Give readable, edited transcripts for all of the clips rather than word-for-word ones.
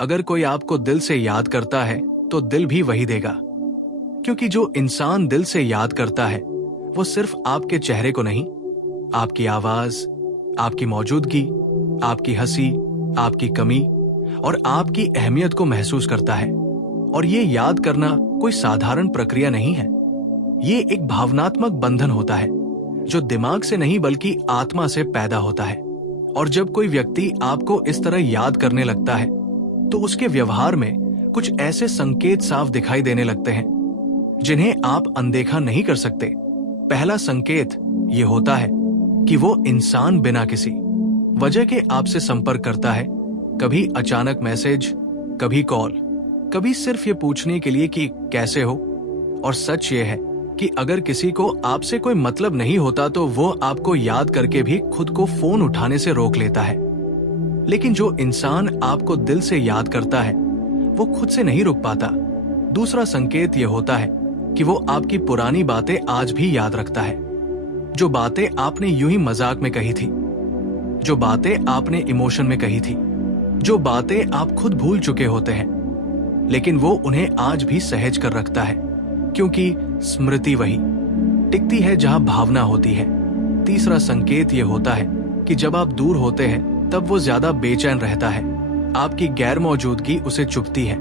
अगर कोई आपको दिल से याद करता है तो दिल भी वही देगा, क्योंकि जो इंसान दिल से याद करता है वो सिर्फ आपके चेहरे को नहीं, आपकी आवाज, आपकी मौजूदगी, आपकी हंसी, आपकी कमी और आपकी अहमियत को महसूस करता है। और ये याद करना कोई साधारण प्रक्रिया नहीं है। ये एक भावनात्मक बंधन होता है जो दिमाग से नहीं बल्कि आत्मा से पैदा होता है। और जब कोई व्यक्ति आपको इस तरह याद करने लगता है तो उसके व्यवहार में कुछ ऐसे संकेत साफ दिखाई देने लगते हैं जिन्हें आप अनदेखा नहीं कर सकते। पहला संकेत ये होता है कि वो इंसान बिना किसी वजह के आपसे संपर्क करता है। कभी अचानक मैसेज, कभी कॉल, कभी सिर्फ ये पूछने के लिए कि कैसे हो। और सच ये है कि अगर किसी को आपसे कोई मतलब नहीं होता तो वो आपको याद करके भी खुद को फोन उठाने से रोक लेता है। लेकिन जो इंसान आपको दिल से याद करता है वो खुद से नहीं रुक पाता। दूसरा संकेत ये होता है कि वो आपकी पुरानी बातें आज भी याद रखता है। जो बातें आपने यूं ही मजाक में कही थी, जो बातें आपने इमोशन में कही थी, जो बातें आप खुद भूल चुके होते हैं, लेकिन वो उन्हें आज भी सहेज कर रखता है, क्योंकि स्मृति वही टिकती है जहां भावना होती है। तीसरा संकेत ये होता है कि जब आप दूर होते हैं तब वो ज्यादा बेचैन रहता है। आपकी गैर मौजूदगी उसे चुभती है।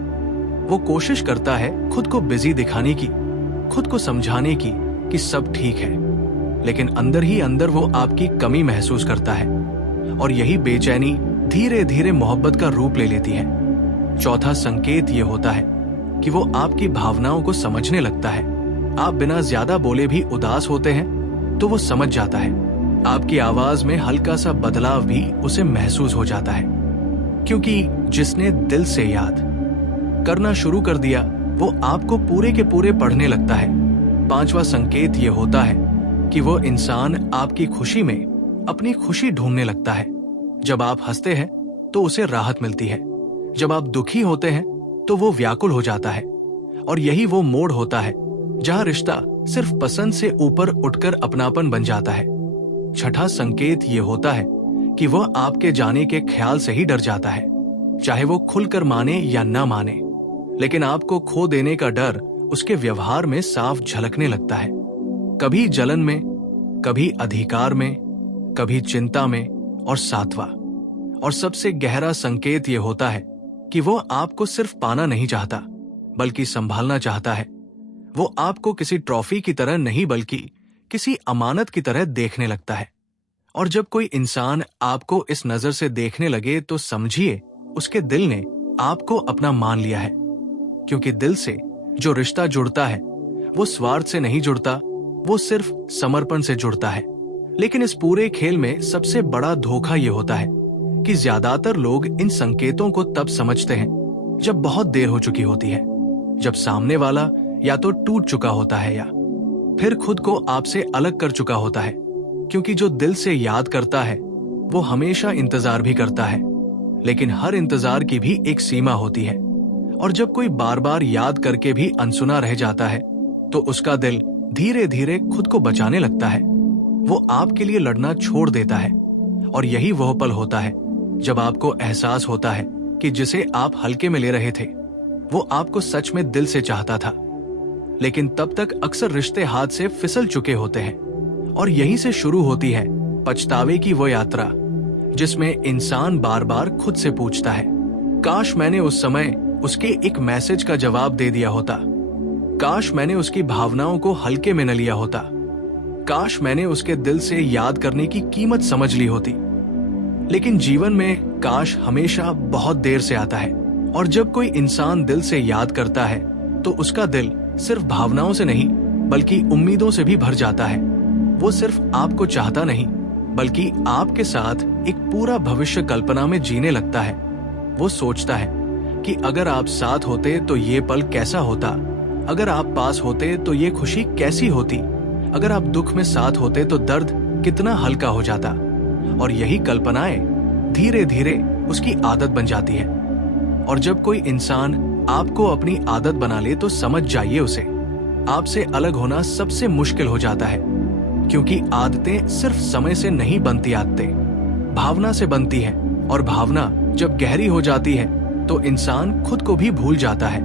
वो कोशिश करता है खुद को बिजी दिखाने की, खुद को समझाने की कि सब ठीक है, लेकिन अंदर ही अंदर वो आपकी कमी महसूस करता है। और यही बेचैनी धीरे धीरे मोहब्बत का रूप ले लेती है। चौथा संकेत ये होता है कि वो आपकी भावनाओं को समझने लगता है। आप बिना ज्यादा बोले भी उदास होते हैं तो वो समझ जाता है। आपकी आवाज में हल्का सा बदलाव भी उसे महसूस हो जाता है, क्योंकि जिसने दिल से याद करना शुरू कर दिया वो आपको पूरे के पूरे पढ़ने लगता है। पांचवा संकेत ये होता है कि वो इंसान आपकी खुशी में अपनी खुशी ढूंढने लगता है। जब आप हंसते हैं तो उसे राहत मिलती है, जब आप दुखी होते हैं तो वो व्याकुल हो जाता है। और यही वो मोड़ होता है जहां रिश्ता सिर्फ पसंद से ऊपर उठकर अपनापन बन जाता है। छठा संकेत ये होता है कि वह आपके जाने के ख्याल से ही डर जाता है, चाहे वो खुलकर माने या ना माने, लेकिन आपको खो देने का डर उसके व्यवहार में साफ झलकने लगता है। कभी जलन में, कभी अधिकार में, कभी चिंता में। और सातवां और सबसे गहरा संकेत ये होता है कि वो आपको सिर्फ पाना नहीं चाहता बल्कि संभालना चाहता है। वो आपको किसी ट्रॉफी की तरह नहीं बल्कि किसी अमानत की तरह देखने लगता है। और जब कोई इंसान आपको इस नजर से देखने लगे तो समझिए उसके दिल ने आपको अपना मान लिया है, क्योंकि दिल से जो रिश्ता जुड़ता है वो स्वार्थ से नहीं जुड़ता, वो सिर्फ समर्पण से जुड़ता है। लेकिन इस पूरे खेल में सबसे बड़ा धोखा ये होता है कि ज्यादातर लोग इन संकेतों को तब समझते हैं जब बहुत देर हो चुकी होती है, जब सामने वाला या तो टूट चुका होता है या फिर खुद को आपसे अलग कर चुका होता है। क्योंकि जो दिल से याद करता है वो हमेशा इंतजार भी करता है, लेकिन हर इंतजार की भी एक सीमा होती है। और जब कोई बार बार याद करके भी अनसुना रह जाता है तो उसका दिल धीरे धीरे खुद को बचाने लगता है। वो आपके लिए लड़ना छोड़ देता है। और यही वह पल होता है जब आपको एहसास होता है कि जिसे आप हल्के में ले रहे थे वो आपको सच में दिल से चाहता था। लेकिन तब तक अक्सर रिश्ते हाथ से फिसल चुके होते हैं। और यहीं से शुरू होती है पछतावे की वो यात्रा, जिसमें इंसान बार बार खुद से पूछता है, काश मैंने उस समय उसके एक मैसेज का जवाब दे दिया होता, काश मैंने उसकी भावनाओं को हल्के में न लिया होता, काश मैंने उसके दिल से याद करने की कीमत समझ ली होती। लेकिन जीवन में काश हमेशा बहुत देर से आता है। और जब कोई इंसान दिल से याद करता है तो उसका दिल सिर्फ भावनाओं से नहीं बल्कि उम्मीदों से भी भर जाता है। वो सिर्फ आपको चाहता नहीं बल्कि आपके साथ एक पूरा भविष्य कल्पना में जीने लगता है। वो सोचता है कि अगर आप साथ होते तो ये पल कैसा होता, अगर आप पास होते तो ये खुशी कैसी होती, अगर आप दुख में साथ होते तो दर्द कितना हल्का हो जाता। और यही कल्पनाएं धीरे धीरे उसकी आदत बन जाती है। और जब कोई इंसान आपको अपनी आदत बना ले तो समझ जाइए उसे आपसे अलग होना सबसे मुश्किल हो जाता है, क्योंकि आदतें सिर्फ समय से नहीं बनती, आदतें भावना से बनती हैं। और भावना जब गहरी हो जाती है तो इंसान खुद को भी भूल जाता है।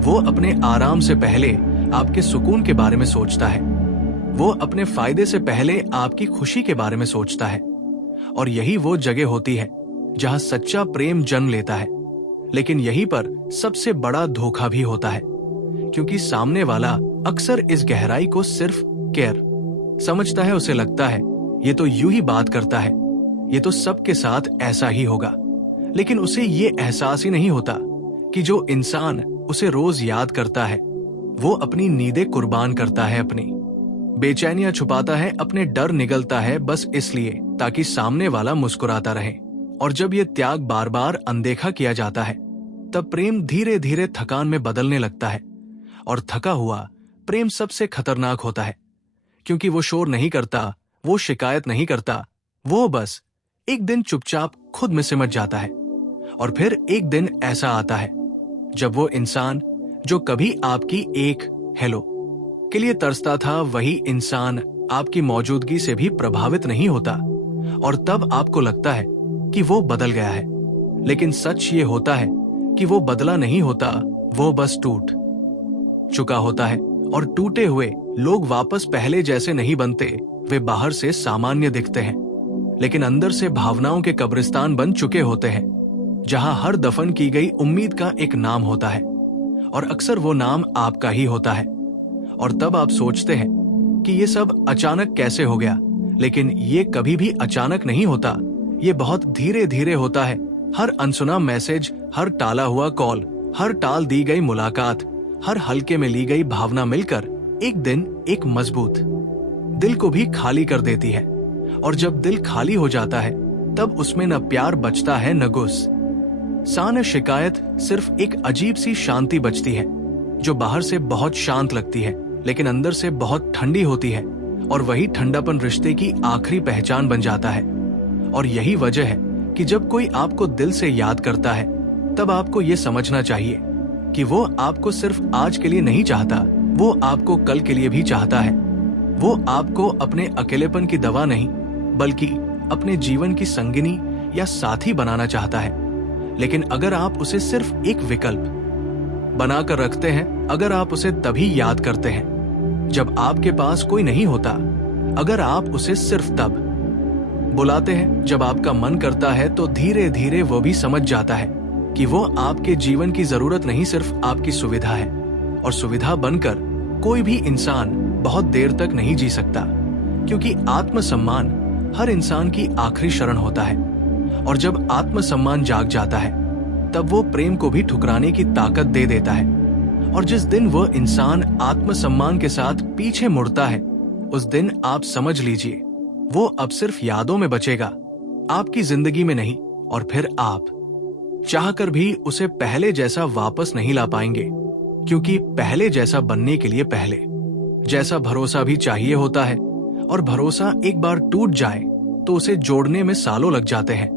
वो अपने आराम से पहले आपके सुकून के बारे में सोचता है। वो अपने फायदे से पहले आपकी खुशी के बारे में सोचता है। और यही वो जगह होती है जहां सच्चा प्रेम जन्म लेता है। लेकिन यहीं पर सबसे बड़ा धोखा भी होता है, क्योंकि सामने वाला अक्सर इस गहराई को सिर्फ केयर समझता है। उसे लगता है ये तो यूं ही बात करता है, ये तो सबके साथ ऐसा ही होगा। लेकिन उसे ये एहसास ही नहीं होता कि जो इंसान उसे रोज याद करता है वो अपनी नींदें कुर्बान करता है, अपनी बेचैनियां छुपाता है, अपने डर निगलता है बस इसलिए ताकि सामने वाला मुस्कुराता रहे। और जब ये त्याग बार बार अनदेखा किया जाता है तब प्रेम धीरे धीरे थकान में बदलने लगता है। और थका हुआ प्रेम सबसे खतरनाक होता है, क्योंकि वो शोर नहीं करता, वो शिकायत नहीं करता, वो बस एक दिन चुपचाप खुद में सिमट जाता है। और फिर एक दिन ऐसा आता है जब वो इंसान जो कभी आपकी एक हेलो के लिए तरसता था, वही इंसान आपकी मौजूदगी से भी प्रभावित नहीं होता। और तब आपको लगता है कि वो बदल गया है। लेकिन सच ये होता है कि वो बदला नहीं होता, वो बस टूट चुका होता है। और टूटे हुए लोग वापस पहले जैसे नहीं बनते। वे बाहर से सामान्य दिखते हैं, लेकिन अंदर से भावनाओं के कब्रिस्तान बन चुके होते हैं, जहां हर दफन की गई उम्मीद का एक नाम होता है। और अक्सर वो नाम आपका ही होता है। और तब आप सोचते हैं कि ये सब अचानक कैसे हो गया। लेकिन ये कभी भी अचानक नहीं होता, ये बहुत धीरे धीरे होता है। हर अनसुना मैसेज, हर टाला हुआ कॉल, हर टाल दी गई मुलाकात, हर हल्के में ली गई भावना मिलकर एक दिन एक मजबूत दिल को भी खाली कर देती है। और जब दिल खाली हो जाता है तब उसमें न प्यार बचता है, न गुस्सा, न शिकायत, सिर्फ एक अजीब सी शांति बचती है जो बाहर से बहुत शांत लगती है लेकिन अंदर से बहुत ठंडी होती है। और वही ठंडापन रिश्ते की आखिरी पहचान बन जाता है। और यही वजह है कि जब कोई आपको दिल से याद करता है तब आपको ये समझना चाहिए कि वो आपको सिर्फ आज के लिए नहीं चाहता, वो आपको कल के लिए भी चाहता है। वो आपको अपने अकेलेपन की दवा नहीं बल्कि अपने जीवन की संगिनी या साथी बनाना चाहता है। लेकिन अगर आप उसे सिर्फ एक विकल्प बनाकर रखते हैं, अगर आप उसे तभी याद करते हैं जब आपके पास कोई नहीं होता, अगर आप उसे सिर्फ तब बुलाते हैं जब आपका मन करता है, तो धीरे धीरे वो भी समझ जाता है कि वो आपके जीवन की जरूरत नहीं, सिर्फ आपकी सुविधा है। और सुविधा बनकर कोई भी इंसान बहुत देर तक नहीं जी सकता, क्योंकि आत्मसम्मान हर इंसान की आखिरी शरण होता है। और जब आत्मसम्मान जाग जाता है तब वो प्रेम को भी ठुकराने की ताकत दे देता है। और जिस दिन वो इंसान आत्मसम्मान के साथ पीछे मुड़ता है, उस दिन आप समझ लीजिए वो अब सिर्फ यादों में बचेगा, आपकी जिंदगी में नहीं। और फिर आप चाहकर भी उसे पहले जैसा वापस नहीं ला पाएंगे, क्योंकि पहले जैसा बनने के लिए पहले जैसा भरोसा भी चाहिए होता है। और भरोसा एक बार टूट जाए तो उसे जोड़ने में सालों लग जाते हैं,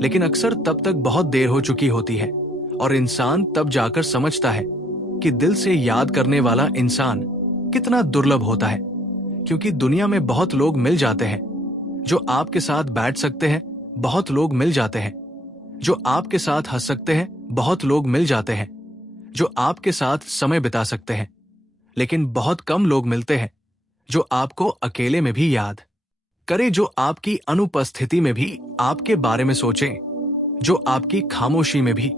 लेकिन अक्सर तब तक बहुत देर हो चुकी होती है। और इंसान तब जाकर समझता है कि दिल से याद करने वाला इंसान कितना दुर्लभ होता है, क्योंकि दुनिया में बहुत लोग मिल जाते हैं जो आपके साथ बैठ सकते हैं, बहुत लोग मिल जाते हैं जो आपके साथ हंस सकते हैं, बहुत लोग मिल जाते हैं जो आपके साथ समय बिता सकते हैं। लेकिन बहुत कम लोग मिलते हैं जो आपको अकेले में भी याद करे, जो आपकी अनुपस्थिति में भी आपके बारे में सोचें, जो आपकी खामोशी में भी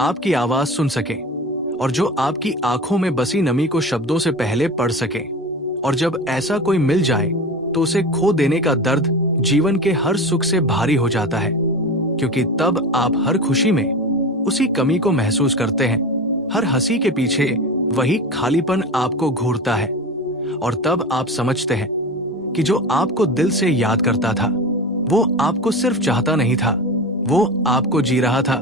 आपकी आवाज सुन सके, और जो आपकी आंखों में बसी नमी को शब्दों से पहले पढ़ सके। और जब ऐसा कोई मिल जाए तो उसे खो देने का दर्द जीवन के हर सुख से भारी हो जाता है, क्योंकि तब आप हर खुशी में उसी कमी को महसूस करते हैं, हर हंसी के पीछे वही खालीपन आपको घूरता है। और तब आप समझते हैं कि जो आपको दिल से याद करता था वो आपको सिर्फ चाहता नहीं था, वो आपको जी रहा था,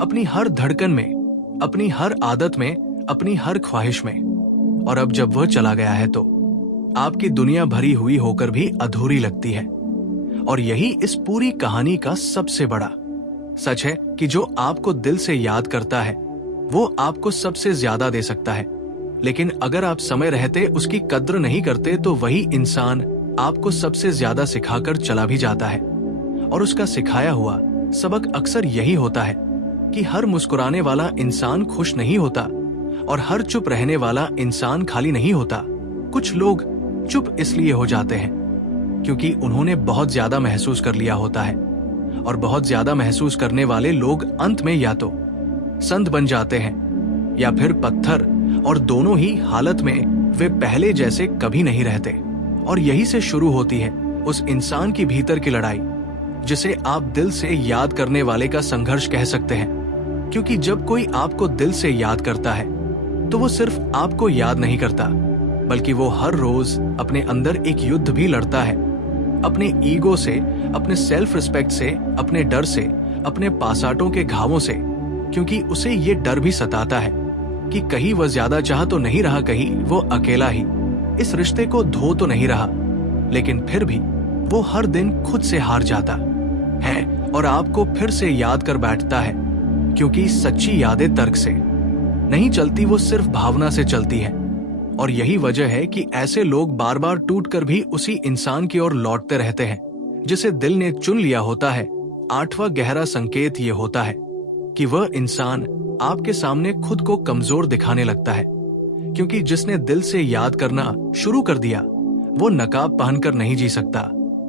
अपनी हर धड़कन में, अपनी हर आदत में, अपनी हर ख्वाहिश में। और अब जब वह चला गया है तो आपकी दुनिया भरी हुई होकर भी अधूरी लगती है। और यही इस पूरी कहानी का सबसे बड़ा सच है कि जो आपको दिल से याद करता है वो आपको सबसे ज्यादा दे सकता है, लेकिन अगर आप समय रहते उसकी कद्र नहीं करते तो वही इंसान आपको सबसे ज्यादा सिखाकर चला भी जाता है। और उसका सिखाया हुआ सबक अक्सर यही होता है कि हर मुस्कुराने वाला इंसान खुश नहीं होता और हर चुप रहने वाला इंसान खाली नहीं होता। कुछ लोग चुप इसलिए हो जाते हैं क्योंकि उन्होंने बहुत ज्यादा महसूस कर लिया होता है, और बहुत ज्यादा महसूस करने वाले लोग अंत में या तो संत बन जाते हैं या फिर पत्थर, और दोनों ही हालत में वे पहले जैसे कभी नहीं रहते। और यही से शुरू होती है उस इंसान की भीतर की लड़ाई, जिसे आप दिल से याद करने वाले का संघर्ष कह सकते हैं। क्योंकि जब कोई आपको दिल से याद करता है तो वो सिर्फ आपको याद नहीं करता, बल्कि वो हर रोज अपने अंदर एक युद्ध भी लड़ता है, अपने ईगो से, अपने सेल्फ रिस्पेक्ट से, अपने डर से, अपने पासाटों के घावों से। क्योंकि उसे ये डर भी सताता है कि कहीं वह ज्यादा चाह तो नहीं रहा, कहीं वो अकेला ही इस रिश्ते को धो तो नहीं रहा। लेकिन फिर भी वो हर दिन खुद से हार जाता है और आपको फिर से याद कर बैठता है, क्योंकि सच्ची यादें तर्क से नहीं चलती, वो सिर्फ भावना से चलती है। और यही वजह है कि ऐसे लोग बार बार टूट कर भी उसी इंसान की ओर लौटते रहते हैं जिसे दिल ने चुन लिया होता है। 8वां गहरा संकेत ये होता है कि वह इंसान आपके सामने खुद को कमजोर दिखाने लगता है, क्योंकि जिसने दिल से याद करना शुरू कर दिया वो नकाब पहनकर नहीं जी सकता।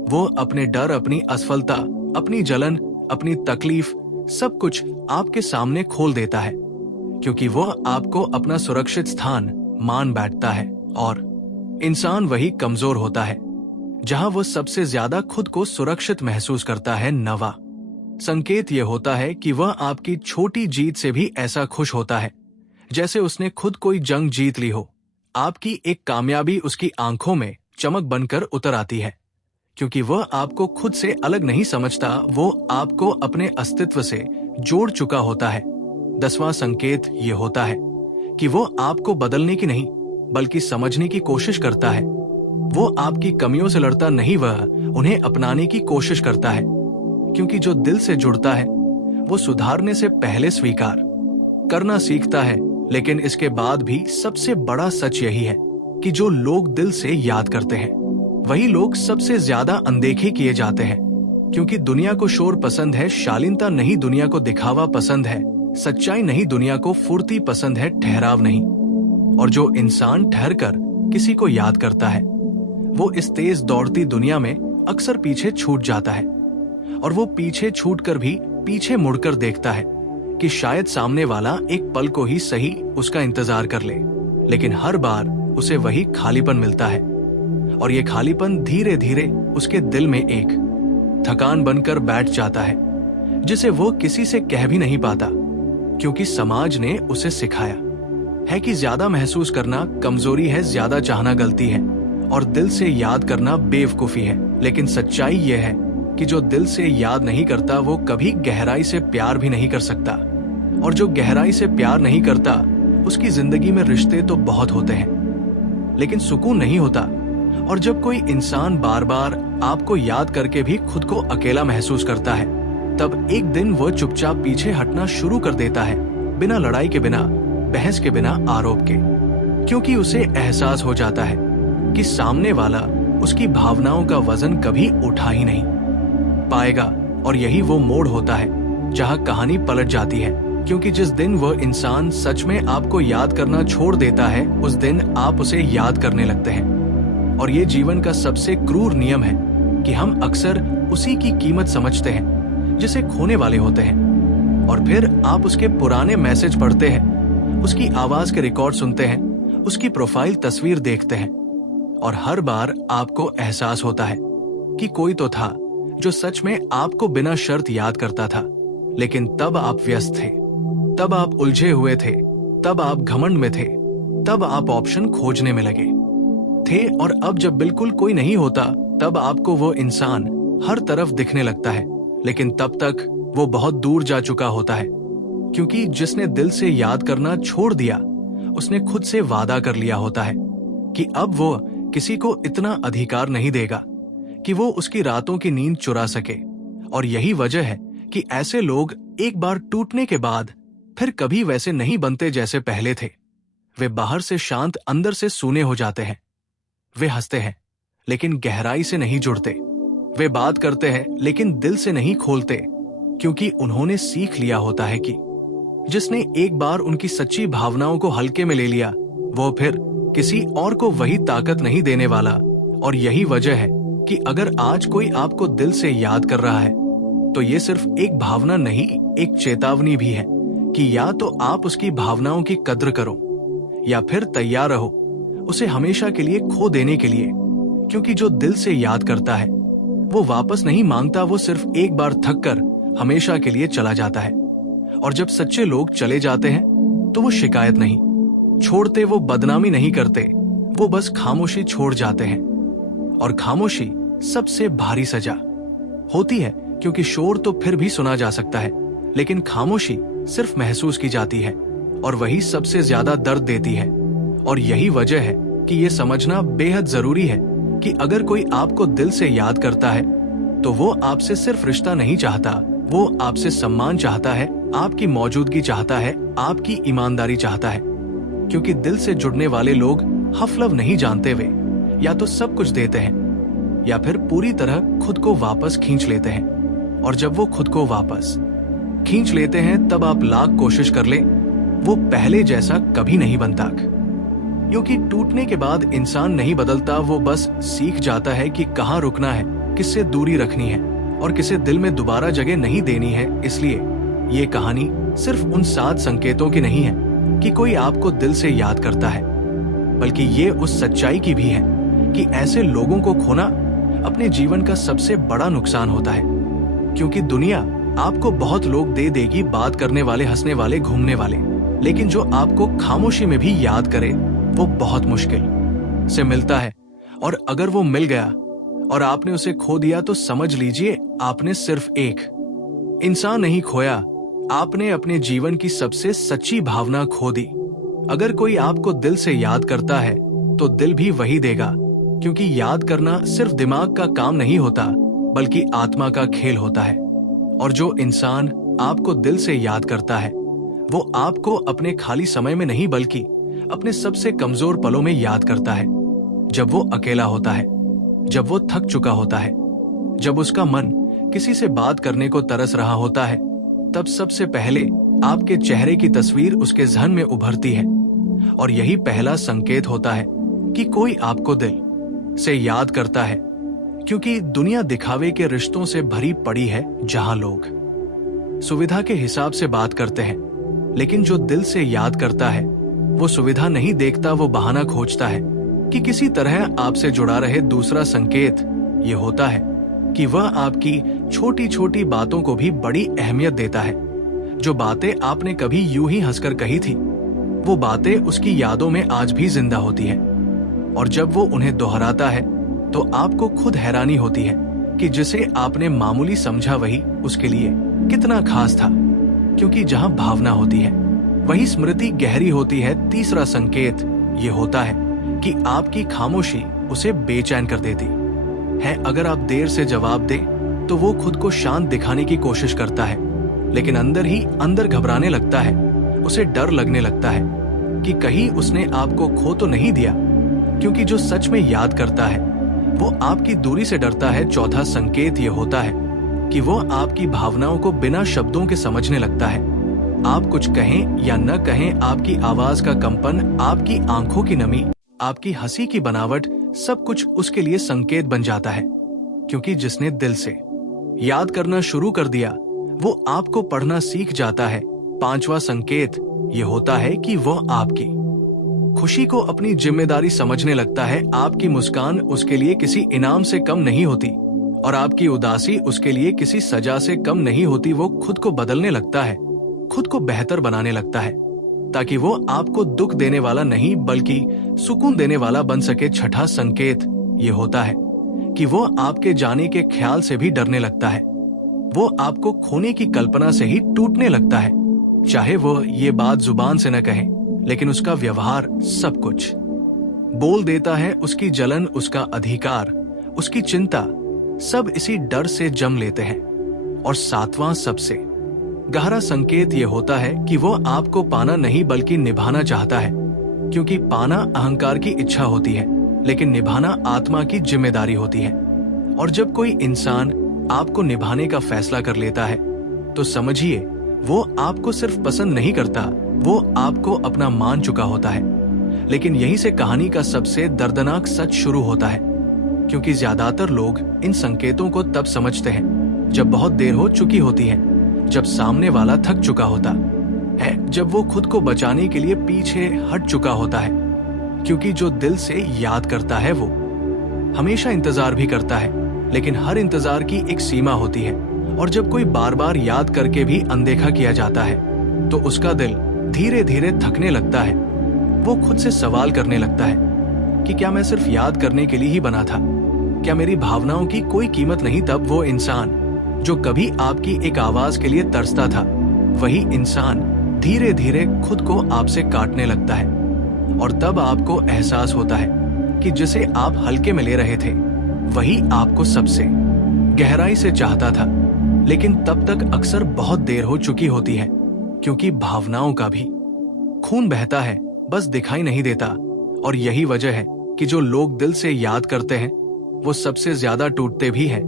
वो अपने डर, अपनी असफलता, अपनी जलन, अपनी तकलीफ, सब कुछ आपके सामने खोल देता है, क्योंकि वह आपको अपना सुरक्षित स्थान मान बैठता है। और इंसान वही कमजोर होता है जहां वह सबसे ज्यादा खुद को सुरक्षित महसूस करता है। 9वां संकेत यह होता है कि वह आपकी छोटी जीत से भी ऐसा खुश होता है जैसे उसने खुद कोई जंग जीत ली हो। आपकी एक कामयाबी उसकी आंखों में चमक बनकर उतर आती है, क्योंकि वह आपको खुद से अलग नहीं समझता, वो आपको अपने अस्तित्व से जोड़ चुका होता है। 10वां संकेत ये होता है कि वो आपको बदलने की नहीं बल्कि समझने की कोशिश करता है। वो आपकी कमियों से लड़ता नहीं, वह उन्हें अपनाने की कोशिश करता है, क्योंकि जो दिल से जुड़ता है वो सुधारने से पहले स्वीकार करना सीखता है। लेकिन इसके बाद भी सबसे बड़ा सच यही है कि जो लोग दिल से याद करते हैं वही लोग सबसे ज्यादा अनदेखे किए जाते हैं, क्योंकि दुनिया को शोर पसंद है, शालीनता नहीं दुनिया को दिखावा पसंद है, सच्चाई नहीं दुनिया को फुर्ती पसंद है, ठहराव नहीं। और जो इंसान ठहर कर किसी को याद करता है वो इस तेज दौड़ती दुनिया में अक्सर पीछे छूट जाता है, और वो पीछे छूटकर भी पीछे मुड़कर देखता है कि शायद सामने वाला एक पल को ही सही उसका इंतजार कर ले, लेकिन हर बार उसे वही खालीपन मिलता है। और ये खालीपन धीरे धीरे उसके दिल में एक थकान बनकर बैठ जाता है, जिसे वो किसी से कह भी नहीं पाता, क्योंकि समाज ने उसे सिखाया है कि ज्यादा महसूस करना कमजोरी है, ज्यादा चाहना गलती है, और दिल से याद करना बेवकूफी है। लेकिन सच्चाई यह है कि जो दिल से याद नहीं करता वो कभी गहराई से प्यार भी नहीं कर सकता, और जो गहराई से प्यार नहीं करता उसकी जिंदगी में रिश्ते तो बहुत होते हैं लेकिन सुकून नहीं होता। और जब कोई इंसान बार बार आपको याद करके भी खुद को अकेला महसूस करता है, तब एक दिन वो चुपचाप पीछे हटना शुरू कर देता है, बिना लड़ाई के, बिना बहस के, बिना आरोप के, क्योंकि उसे एहसास हो जाता है कि सामने वाला उसकी भावनाओं का वजन कभी उठा ही नहीं पाएगा। और यही वो मोड़ होता है जहां कहानी पलट जाती है, क्योंकि जिस दिन वह इंसान सच में आपको याद करना छोड़ देता है उस दिन आप उसे याद करने लगते हैं। और ये जीवन का सबसे क्रूर नियम है कि हम अक्सर उसी की कीमत समझते हैं जिसे खोने वाले होते हैं। और फिर आप उसके पुराने मैसेज पढ़ते हैं, उसकी आवाज के रिकॉर्ड सुनते हैं, उसकी प्रोफाइल तस्वीर देखते हैं, और हर बार आपको एहसास होता है कि कोई तो था जो सच में आपको बिना शर्त याद करता था। लेकिन तब आप व्यस्त थे, तब आप उलझे हुए थे, तब आप घमंड में थे, तब आप ऑप्शन खोजने में लगे थे। और अब जब बिल्कुल कोई नहीं होता तब आपको वो इंसान हर तरफ दिखने लगता है, लेकिन तब तक वो बहुत दूर जा चुका होता है, क्योंकि जिसने दिल से याद करना छोड़ दिया उसने खुद से वादा कर लिया होता है कि अब वो किसी को इतना अधिकार नहीं देगा कि वो उसकी रातों की नींद चुरा सके। और यही वजह है कि ऐसे लोग एक बार टूटने के बाद फिर कभी वैसे नहीं बनते जैसे पहले थे। वे बाहर से शांत, अंदर से सूने हो जाते हैं। वे हंसते हैं लेकिन गहराई से नहीं जुड़ते। वे बात करते हैं लेकिन दिल से नहीं खोलते, क्योंकि उन्होंने सीख लिया होता है कि जिसने एक बार उनकी सच्ची भावनाओं को हल्के में ले लिया, वो फिर किसी और को वही ताकत नहीं देने वाला। और यही वजह है कि अगर आज कोई आपको दिल से याद कर रहा है, तो ये सिर्फ एक भावना नहीं, एक चेतावनी भी है कि या तो आप उसकी भावनाओं की कद्र करो या फिर तैयार रहो उसे हमेशा के लिए खो देने के लिए। क्योंकि जो दिल से याद करता है वो वापस नहीं मांगता, वो सिर्फ एक बार थक कर हमेशा के लिए चला जाता है। और जब सच्चे लोग चले जाते हैं तो वो शिकायत नहीं छोड़ते, वो बदनामी नहीं करते, वो बस खामोशी छोड़ जाते हैं। और खामोशी सबसे भारी सजा होती है, क्योंकि शोर तो फिर भी सुना जा सकता है, लेकिन खामोशी सिर्फ महसूस की जाती है और वही सबसे ज्यादा दर्द देती है। और यही वजह है कि ये समझना बेहद जरूरी है कि अगर कोई आपको दिल से याद करता है तो वो आपसे सिर्फ रिश्ता नहीं चाहता, वो आपसे सम्मान चाहता है, आपकी मौजूदगी चाहता है, आपकी ईमानदारी चाहता है। क्योंकि दिल से जुड़ने वाले लोग हफलव नहीं जानते, वे या तो सब कुछ देते हैं या फिर पूरी तरह खुद को वापस खींच लेते हैं। और जब वो खुद को वापस खींच लेते हैं तब आप लाख कोशिश कर लें, वो पहले जैसा कभी नहीं बनता। क्योंकि टूटने के बाद इंसान नहीं बदलता, वो बस सीख जाता है कि कहाँ रुकना है, किससे दूरी रखनी है और किसे दिल में दोबारा जगह नहीं देनी है। इसलिए ये कहानी सिर्फ उन 7 संकेतों की नहीं है कि कोई आपको दिल से याद करता है, बल्कि ये उस सच्चाई की भी है कि ऐसे लोगों को खोना अपने जीवन का सबसे बड़ा नुकसान होता है। क्योंकि दुनिया आपको बहुत लोग दे देगी, बात करने वाले, हंसने वाले, घूमने वाले, लेकिन जो आपको खामोशी में भी याद करे वो बहुत मुश्किल से मिलता है। और अगर वो मिल गया और आपने उसे खो दिया तो समझ लीजिए आपने सिर्फ एक इंसान नहीं खोया, आपने अपने जीवन की सबसे सच्ची भावना खो दी। अगर कोई आपको दिल से याद करता है तो दिल भी वही देगा, क्योंकि याद करना सिर्फ दिमाग का काम नहीं होता, बल्कि आत्मा का खेल होता है। और जो इंसान आपको दिल से याद करता है वो आपको अपने खाली समय में नहीं, बल्कि अपने सबसे कमजोर पलों में याद करता है। जब वो अकेला होता है, जब वो थक चुका होता है, जब उसका मन किसी से बात करने को तरस रहा होता है, तब सबसे पहले आपके चेहरे की तस्वीर उसके ज़हन में उभरती है। और यही पहला संकेत होता है कि कोई आपको दिल से याद करता है। क्योंकि दुनिया दिखावे के रिश्तों से भरी पड़ी है, जहां लोग सुविधा के हिसाब से बात करते हैं, लेकिन जो दिल से याद करता है वो सुविधा नहीं देखता, वो बहाना खोजता है कि किसी तरह आपसे जुड़ा रहे। दूसरा संकेत ये होता है कि वह आपकी छोटी छोटी बातों को भी बड़ी अहमियत देता है। जो बातें आपने कभी यूं ही हंसकर कही थी, वो बातें उसकी यादों में आज भी जिंदा होती है। और जब वो उन्हें दोहराता है तो आपको खुद हैरानी होती है कि जिसे आपने मामूली समझा वही उसके लिए कितना खास था। क्योंकि जहां भावना होती है वही स्मृति गहरी होती है। तीसरा संकेत ये होता है कि आपकी खामोशी उसे बेचैन कर देती है। अगर आप देर से जवाब दें तो वो खुद को शांत दिखाने की कोशिश करता है, लेकिन अंदर ही अंदर घबराने लगता है। उसे डर लगने लगता है कि कहीं उसने आपको खो तो नहीं दिया। क्योंकि जो सच में याद करता है वो आपकी दूरी से डरता है। चौथा संकेत ये होता है कि वो आपकी भावनाओं को बिना शब्दों के समझने लगता है। आप कुछ कहें या न कहें, आपकी आवाज का कंपन, आपकी आंखों की नमी, आपकी हंसी की बनावट, सब कुछ उसके लिए संकेत बन जाता है। क्योंकि जिसने दिल से याद करना शुरू कर दिया वो आपको पढ़ना सीख जाता है। पांचवा संकेत ये होता है कि वो आपकी खुशी को अपनी जिम्मेदारी समझने लगता है। आपकी मुस्कान उसके लिए किसी इनाम से कम नहीं होती और आपकी उदासी उसके लिए किसी सजा से कम नहीं होती। वो खुद को बदलने लगता है, खुद को बेहतर बनाने लगता है, ताकि वो आपको दुख देने वाला नहीं बल्कि सुकून देने वाला बन सके। छठा संकेत ये होता है कि वो आपके जाने के ख्याल से भी डरने लगता है। वो आपको खोने की कल्पना से ही टूटने लगता है। चाहे वो ये बात जुबान से न कहे, लेकिन उसका व्यवहार सब कुछ बोल देता है। उसकी जलन, उसका अधिकार, उसकी चिंता, सब इसी डर से जम लेते हैं। और सातवां सबसे गहरा संकेत ये होता है कि वो आपको पाना नहीं बल्कि निभाना चाहता है। क्योंकि पाना अहंकार की इच्छा होती है, लेकिन निभाना आत्मा की जिम्मेदारी होती है। और जब कोई इंसान आपको निभाने का फैसला कर लेता है तो समझिए वो आपको सिर्फ पसंद नहीं करता, वो आपको अपना मान चुका होता है। लेकिन यहीं से कहानी का सबसे दर्दनाक सच शुरू होता है, क्योंकि ज्यादातर लोग इन संकेतों को तब समझते हैं जब बहुत देर हो चुकी होती है, जब सामने वाला थक चुका होता है, जब वो खुद को बचाने के लिए पीछे हट चुका होता है। क्योंकि जो दिल से याद करता है वो हमेशा इंतजार भी करता है, लेकिन हर इंतजार की एक सीमा होती है। और जब कोई बार बार याद करके भी अनदेखा किया जाता है तो उसका दिल धीरे धीरे थकने लगता है। वो खुद से सवाल करने लगता है कि क्या मैं सिर्फ याद करने के लिए ही बना था? क्या मेरी भावनाओं की कोई कीमत नहीं? तब वो इंसान जो कभी आपकी एक आवाज के लिए तरसता था, वही इंसान धीरे धीरे खुद को आपसे काटने लगता है। और तब आपको एहसास होता है कि जिसे आप हल्के में ले रहे थे वही आपको सबसे गहराई से चाहता था। लेकिन तब तक अक्सर बहुत देर हो चुकी होती है, क्योंकि भावनाओं का भी खून बहता है, बस दिखाई नहीं देता। और यही वजह है कि जो लोग दिल से याद करते हैं वो सबसे ज्यादा टूटते भी हैं,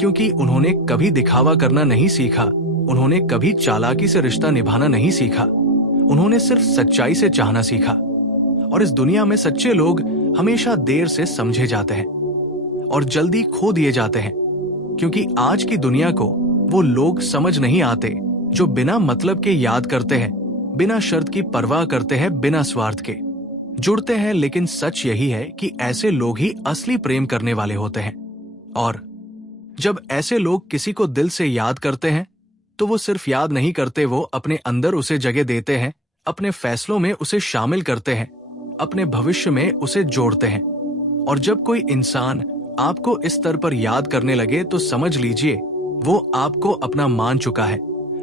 क्योंकि उन्होंने कभी दिखावा करना नहीं सीखा, उन्होंने कभी चालाकी से रिश्ता निभाना नहीं सीखा, उन्होंने सिर्फ सच्चाई से चाहना सीखा। और इस दुनिया में सच्चे लोग हमेशा देर से समझे जाते हैं और जल्दी खो दिए जाते हैं, क्योंकि आज की दुनिया को वो लोग समझ नहीं आते जो बिना मतलब के याद करते हैं, बिना शर्त की परवाह करते हैं, बिना स्वार्थ के जुड़ते हैं। लेकिन सच यही है कि ऐसे लोग ही असली प्रेम करने वाले होते हैं। और जब ऐसे लोग किसी को दिल से याद करते हैं तो वो सिर्फ याद नहीं करते, वो अपने अंदर उसे जगह देते हैं, अपने फैसलों में उसे शामिल करते हैं, अपने भविष्य में उसे जोड़ते हैं। और जब कोई इंसान आपको इस स्तर पर याद करने लगे तो समझ लीजिए वो आपको अपना मान चुका है।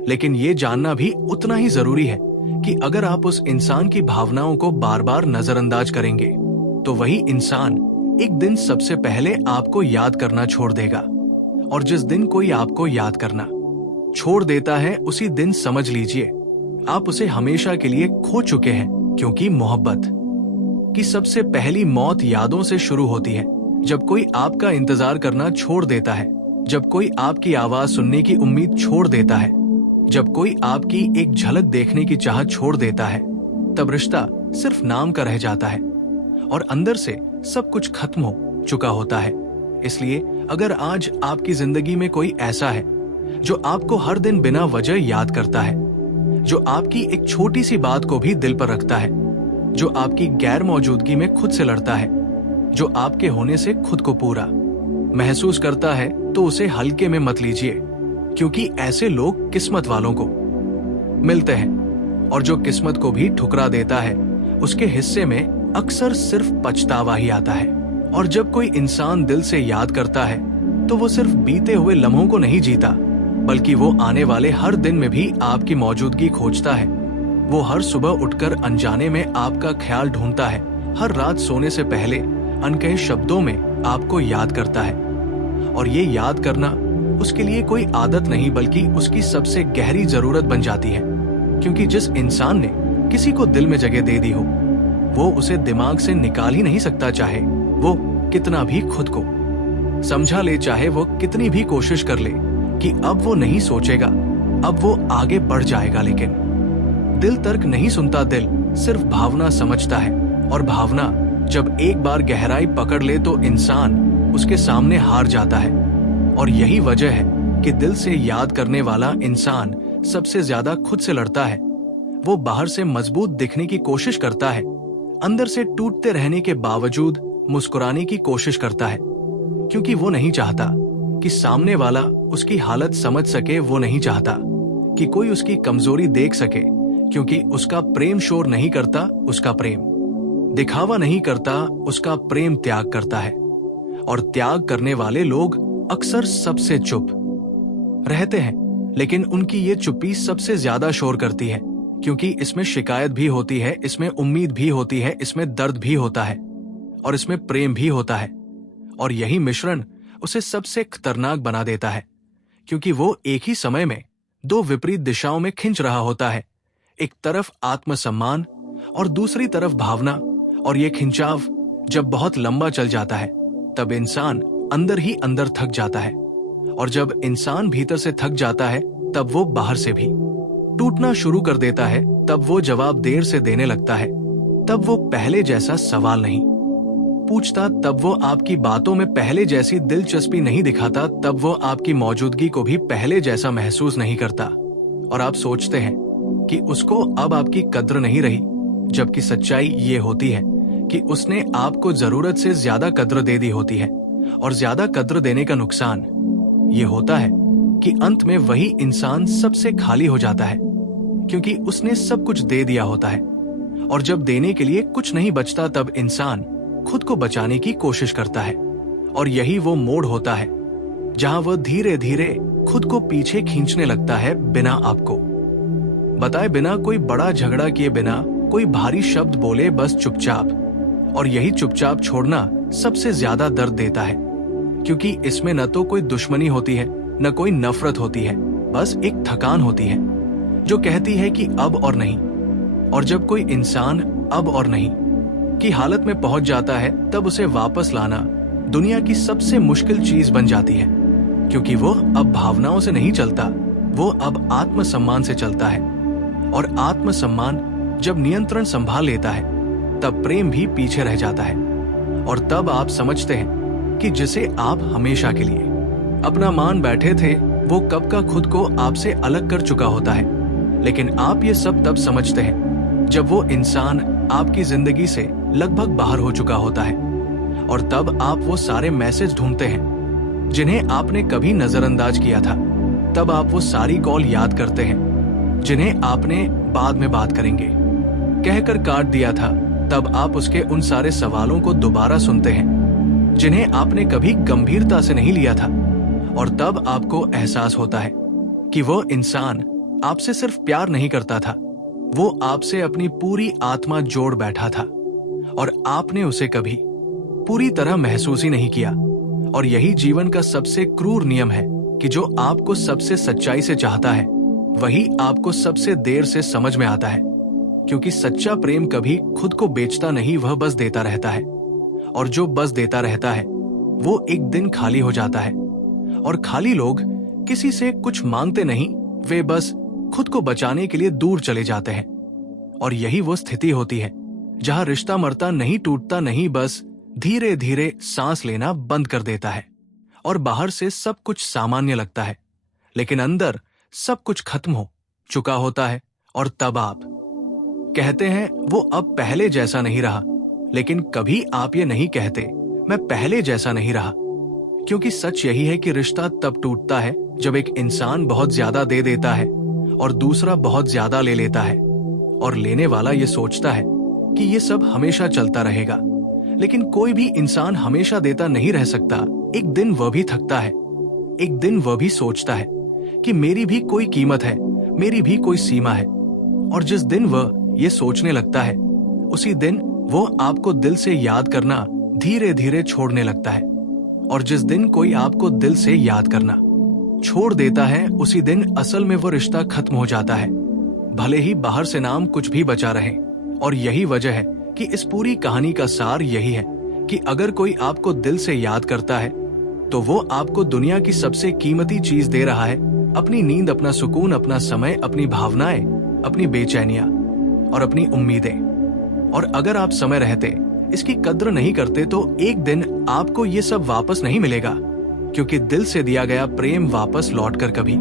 लेकिन ये जानना भी उतना ही जरूरी है कि अगर आप उस इंसान की भावनाओं को बार बार नजरअंदाज करेंगे तो वही इंसान एक दिन सबसे पहले आपको याद करना छोड़ देगा। और जिस दिन कोई आपको याद करना छोड़ देता है उसी दिन समझ लीजिए आप उसे हमेशा के लिए खो चुके हैं। क्योंकि मोहब्बत की सबसे पहली मौत यादों से शुरू होती है। जब कोई आपका इंतजार करना छोड़ देता है, जब कोई आपकी आवाज सुनने की उम्मीद छोड़ देता है, जब कोई आपकी एक झलक देखने की चाहत छोड़ देता है, तब रिश्ता सिर्फ नाम का रह जाता है और अंदर से सब कुछ खत्म हो चुका होता है। इसलिए अगर आज आपकी जिंदगी में कोई ऐसा है जो आपको हर दिन बिना वजह याद करता है, जो आपकी एक छोटी सी बात को भी दिल पर रखता है, जो आपकी गैर मौजूदगी में खुद से लड़ता है, जो आपके होने से खुद को पूरा महसूस करता है, तो उसे हल्के में मत लीजिए, क्योंकि ऐसे लोग किस्मत वालों को मिलते हैं। और जो किस्मत को भी ठुकरा देता है उसके हिस्से में अक्सर सिर्फ पछतावा ही आता है। और जब कोई इंसान दिल से याद करता है तो वो सिर्फ बीते हुए लम्हों को नहीं जीता, बल्कि वो आने वाले हर दिन में भी आपकी मौजूदगी खोजता है। वो हर सुबह उठकर अनजाने में आपका ख्याल ढूंढता है, हर रात सोने से पहले अनकहे शब्दों में आपको याद करता है। और ये याद करना उसके लिए कोई आदत नहीं, बल्कि उसकी सबसे गहरी जरूरत बन जाती है। क्योंकि जिस इंसान ने किसी को दिल में जगह दे दी हो वो उसे दिमाग से निकाल ही नहीं सकता, चाहे वो कितना भी खुद को समझा ले, चाहे वो कितनी भी कोशिश कर ले कि अब वो नहीं सोचेगा, अब वो आगे बढ़ जाएगा। लेकिन दिल तर्क नहीं सुनता, दिल सिर्फ भावना समझता है। और भावना जब एक बार गहराई पकड़ ले तो इंसान उसके सामने हार जाता है। और यही वजह है कि दिल से याद करने वाला इंसान सबसे ज्यादा खुद से लड़ता है। वो बाहर से मजबूत दिखने की कोशिश करता है, अंदर से टूटते रहने के बावजूद मुस्कुराने की कोशिश करता है, क्योंकि वो नहीं चाहता कि सामने वाला उसकी हालत समझ सके, वो नहीं चाहता कि कोई उसकी कमजोरी देख सके, क्योंकि उसका प्रेम शोर नहीं करता, उसका प्रेम दिखावा नहीं करता, उसका प्रेम त्याग करता है। और त्याग करने वाले लोग अक्सर सबसे चुप रहते हैं, लेकिन उनकी ये चुप्पी सबसे ज्यादा शोर करती है, क्योंकि इसमें शिकायत भी होती है, इसमें उम्मीद भी होती है, इसमें दर्द भी होता है और इसमें प्रेम भी होता है। और यही मिश्रण उसे सबसे खतरनाक बना देता है, क्योंकि वो एक ही समय में दो विपरीत दिशाओं में खिंच रहा होता है, एक तरफ आत्मसम्मान और दूसरी तरफ भावना। और ये खिंचाव जब बहुत लंबा चल जाता है तब इंसान अंदर ही अंदर थक जाता है, और जब इंसान भीतर से थक जाता है तब वो बाहर से भी टूटना शुरू कर देता है तब वो जवाब देर से देने लगता है, तब वो पहले जैसा सवाल नहीं पूछता, तब वो आपकी बातों में पहले जैसी दिलचस्पी नहीं दिखाता, तब वो आपकी मौजूदगी को भी पहले जैसा महसूस नहीं करता और आप सोचते हैं कि उसको अब आपकी कद्र नहीं रही, जबकि सच्चाई ये होती है कि उसने आपको जरूरत से ज्यादा कद्र दे दी होती है। और ज्यादा कद्र देने का नुकसान ये होता है कि अंत में वही इंसान सबसे खाली हो जाता है, क्योंकि उसने सब कुछ दे दिया होता है। और जब देने के लिए कुछ नहीं बचता तब इंसान खुद को बचाने की कोशिश करता है, और यही वो मोड़ होता है जहां वह धीरे धीरे खुद को पीछे खींचने लगता है, बिना आपको बताए, बिना कोई बड़ा झगड़ा किए, बिना कोई भारी शब्द बोले, बस चुपचाप। और यही चुपचाप छोड़ना सबसे ज्यादा दर्द देता है, क्योंकि इसमें न तो कोई दुश्मनी होती है, न कोई नफरत होती है, बस एक थकान होती है जो कहती है कि अब और नहीं। और जब कोई इंसान अब और नहीं की हालत में पहुंच जाता है, तब उसे वापस लाना दुनिया की सबसे मुश्किल चीज बन जाती है, क्योंकि वो अब भावनाओं से नहीं चलता, वो अब आत्मसम्मान से चलता है। और आत्मसम्मान जब नियंत्रण संभाल लेता है, तब प्रेम भी पीछे रह जाता है। और तब आप समझते हैं कि जिसे आप हमेशा के लिए अपना मान बैठे थे, वो कब का खुद को आपसे अलग कर चुका होता है। लेकिन आप ये सब तब समझते हैं जब वो इंसान आपकी जिंदगी से लगभग बाहर हो चुका होता है। और तब आप वो सारे मैसेज ढूंढते हैं जिन्हें आपने कभी नजरअंदाज किया था। तब आप वो सारी कॉल याद करते हैं जिन्हें आपने बाद में बात करेंगे कहकर काट दिया था। तब आप उसके उन सारे सवालों को दोबारा सुनते हैं जिन्हें आपने कभी गंभीरता से नहीं लिया था। और तब आपको एहसास होता है कि वो इंसान आपसे सिर्फ प्यार नहीं करता था, वो आपसे अपनी पूरी आत्मा जोड़ बैठा था, और आपने उसे कभी पूरी तरह महसूस ही नहीं किया। और यही जीवन का सबसे क्रूर नियम है कि जो आपको सबसे सच्चाई से चाहता है, वही आपको सबसे देर से समझ में आता है, क्योंकि सच्चा प्रेम कभी खुद को बेचता नहीं, वह बस देता रहता है। और जो बस देता रहता है वो एक दिन खाली हो जाता है। और खाली लोग किसी से कुछ मांगते नहीं, वे बस खुद को बचाने के लिए दूर चले जाते हैं। और यही वो स्थिति होती है जहां रिश्ता मरता नहीं, टूटता नहीं, बस धीरे धीरे सांस लेना बंद कर देता है। और बाहर से सब कुछ सामान्य लगता है, लेकिन अंदर सब कुछ खत्म हो चुका होता है। और तब आप कहते हैं वो अब पहले जैसा नहीं रहा, लेकिन कभी आप ये नहीं कहते मैं पहले जैसा नहीं रहा, क्योंकि सच यही है कि रिश्ता तब टूटता है जब एक इंसान बहुत ज्यादा दे देता है और दूसरा बहुत ज्यादा ले लेता है। और लेने वाला ये सोचता है कि ये सब हमेशा चलता रहेगा, लेकिन कोई भी इंसान हमेशा देता नहीं रह सकता। एक दिन वह भी थकता है, एक दिन वह भी सोचता है कि मेरी भी कोई कीमत है, मेरी भी कोई सीमा है। और जिस दिन वह ये सोचने लगता है, उसी दिन वो आपको दिल से याद करना धीरे धीरे छोड़ने लगता है। और जिस दिन कोई आपको दिल से याद करना छोड़ देता है, उसी दिन असल में वो रिश्ता खत्म हो जाता है, भले ही बाहर से नाम कुछ भी बचा रहे। और यही वजह है कि इस पूरी कहानी का सार यही है कि अगर कोई आपको दिल से याद करता है, तो वो आपको दुनिया की सबसे कीमती चीज दे रहा है, अपनी नींद, अपना सुकून, अपना समय, अपनी भावनाएं, अपनी बेचैनियां और अपनी उम्मीदें। और अगर आप समय रहते इसकी कद्र नहीं करते, तो एक दिन आपको ये सब वापस नहीं मिलेगा, क्योंकि दिल से दिया गया प्रेम वापस लौटकर कभी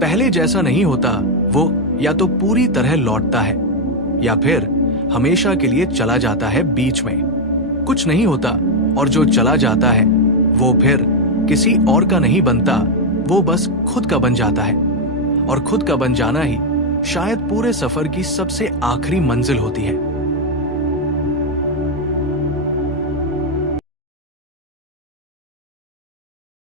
पहले जैसा नहीं होता। वो या तो पूरी तरह लौटता है या फिर हमेशा के लिए चला जाता है, बीच में कुछ नहीं होता। और जो चला जाता है वो फिर किसी और का नहीं बनता, वो बस खुद का बन जाता है। और खुद का बन जाना ही शायद पूरे सफर की सबसे आखिरी मंजिल होती है।